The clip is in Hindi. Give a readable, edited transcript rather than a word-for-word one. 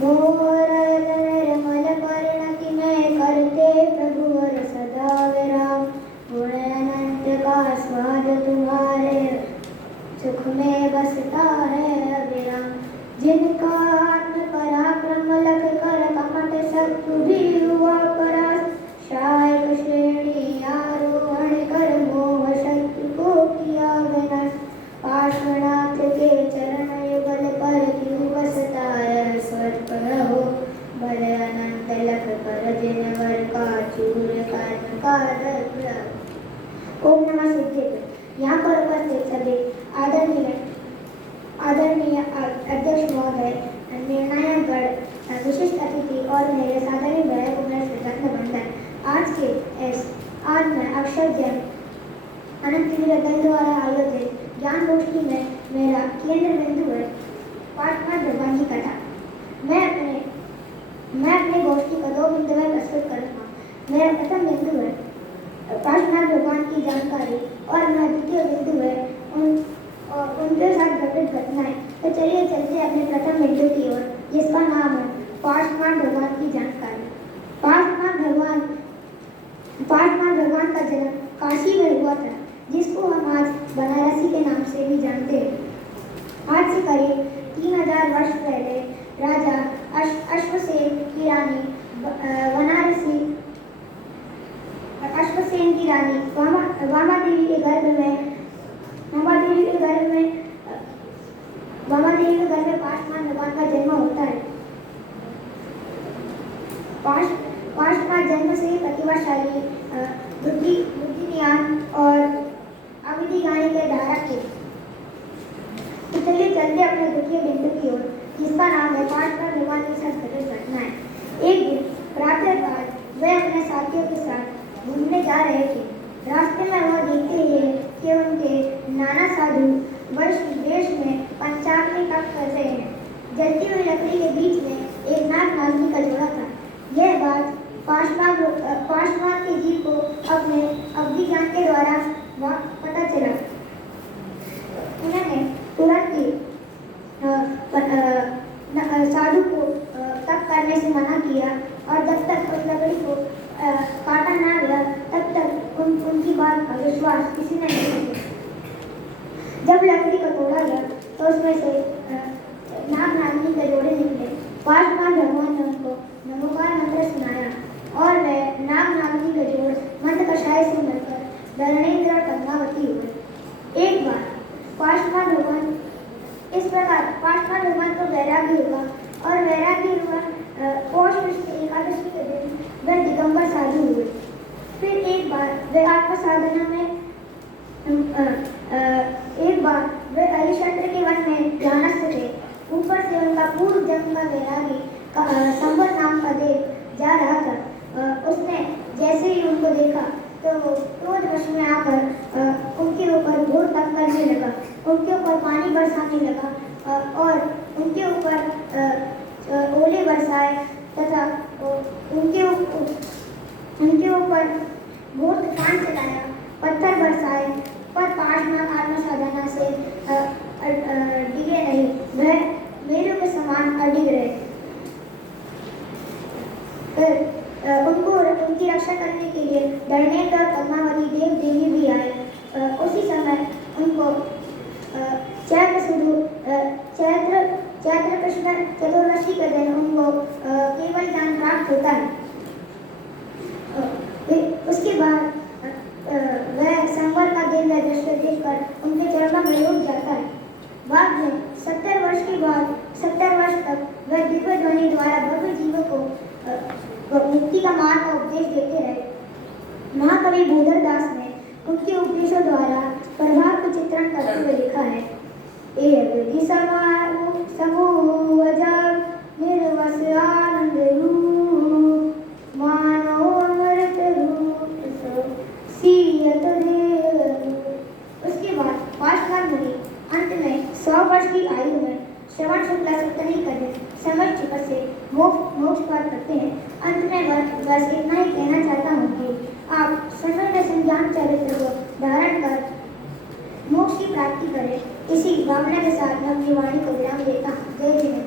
मोर निर्मल परिणति में करते प्रभु और सदा विराम। गुण अनंत का स्वाद तुम्हारे सुख में बसता है अविराम। जिनका आत्म पराक्रम लख कर कपट शत्रु भी हुआ परास्त। शायक श्रेणी आरोहण कर मोह शत्रु को किया विनाश। पार्श्वनाथ के चरण युगल पर क्यों बसता है स्वर पर हो। बल अनंत लख कर जिनवर का चूर कर्म का रत्न। ओम नमः सिद्धेश्वर। यहाँ पर उपस्थित सभी आदरणीय अध्यक्ष महोदय, निर्णायकगण, विशिष्ट अतिथि और मेरे सादरी भाई को मेरा श्रद्धांजलि वंदन। आज मैं अक्षर जैन अनंत दल द्वारा आयोजित ज्ञान गोष्ठी में मेरा केंद्र बिंदु है पार्श्वनाथ भगवान की कथा। मैं अपने गोष्ठी को 2 बिंदु में प्रस्तुत करूँगा। मेरा प्रथम बिंदु है पार्श्वनाथ भगवान की जानकारी और मेरा द्वितीय बिंदु है उनके साथ घटित घटनाएं। तो चलिए चलते अपने प्रथम बिंदु की ओर, जिसका नाम है पार्श्वनाथ भगवान की जानकारी। पार्श्वनाथ भगवान का जन्म काशी में हुआ था, जिसको हम आज बनारसी के नाम से भी जानते हैं। आज से करीब 3000 वर्ष पहले राजा अश्वसेन की रानी वामादेवी के गर्भ में पार्श्वनाथ भगवान का जन्म होता है। पार्श्वनाथ जन्म से ही प्रतिभाशाली, बुद्धिमान और अविधि गाने के धारक थे। तो चलिए चलते अपने द्वितीय बिंदु की ओर, जिसका नाम है पार्श्वनाथ भगवान के साथ घटित घटनाएं। एक दिन प्रातःकाल वे अपने साथियों के साथ घूमने जा रहे थे। रास्ते में वह देखते ही कि उनके नाना साधु देश में पंचाग्नि तप कर रहे हैं। जलती हुई लकड़ी के बीच में एक नाग नागिनी का जोड़ा था। यह बात पार्श्वनाथ के जीव को अपने अवधि ज्ञान के द्वारा पता चला। उन्होंने तुरंत ही साधु को तप करने से मना किया और जब तक उस लकड़ी को काटा ना गया तब तक उनकी बात का विश्वास किसी ने नहीं किया। जब लकड़ी को तोड़ा गया तो उसमें से नाग नागिनी के जोड़े निकले। पार्श्वनाथ भगवान ने उनको नमोकार मंत्र सुनाया और वे नाग नागिनी के जोड़ मंत्र कषाय से मिलकर धरणेन्द्र और पद्मावती हुए। एक बार पार्श्वनाथ भगवान को वैराग्य हुआ और वैराग्य हुआ पौष एकादशी के दिन वे दिगंबर साधु हुए। फिर एक बार वे आत्मसाधना में हरिश्चंद्र के वन में ध्यानस्थ थे। ऊपर से उनका पूर्व जन्म का वैरागी संबत नाम का देव जा रहा था। उसने जैसे ही उनको देखा तो क्रोध वश में आकर उनके ऊपर घोर तप करने लगा, उनके ऊपर पानी बरसाने लगा और उनके ऊपर ओले बरसाए तथा उनके ऊपर घोर तूफान चलाया, पत्थर बरसाए, पर पार्श्वनाथ आत्मसाधना से डिगे नहीं, वह मेरु के समान अडिग रहे। उनकी रक्षा करने के लिए धरणेन्द्र और पद्मावती देव देवी भी आए। उसी समय उनको चैत्र कृष्ण चतुर्दशी के दिन उनको केवल ज्ञान प्राप्त होता है। उसके बाद वह संवर का दिव्य दृश्य देखकर उनके चरणों में डूब जाता है। बाद में 70 वर्ष के बाद 70 वर्ष तक वह दिव्य ध्वनि द्वारा भव्य जीवों को मुक्ति का मार्ग का उपदेश देते रहे। महाकवि भूधर दास ने उनके उपदेशों द्वारा प्रभाव को चित्रण करते हुए लिखा है। एक विधि समूह निर्वस आनंद रूप मानो अमृत रूप सीयत देव। उसके बाद पार्श्वनाथ मुनि अंत में 100 वर्ष की आयु में श्रवण शुक्ला सप्तमी का दिन समझ से मोक्ष प्राप्त करते हैं। अंत में बस इतना ही कहना चाहता हूँ कि आप समय संज्ञान चरित्र को धारण कर मोक्ष की प्राप्ति करें। इसी भावना के साथ मैं अपनी वाणी को विराम देता हूँ। जय हिंद।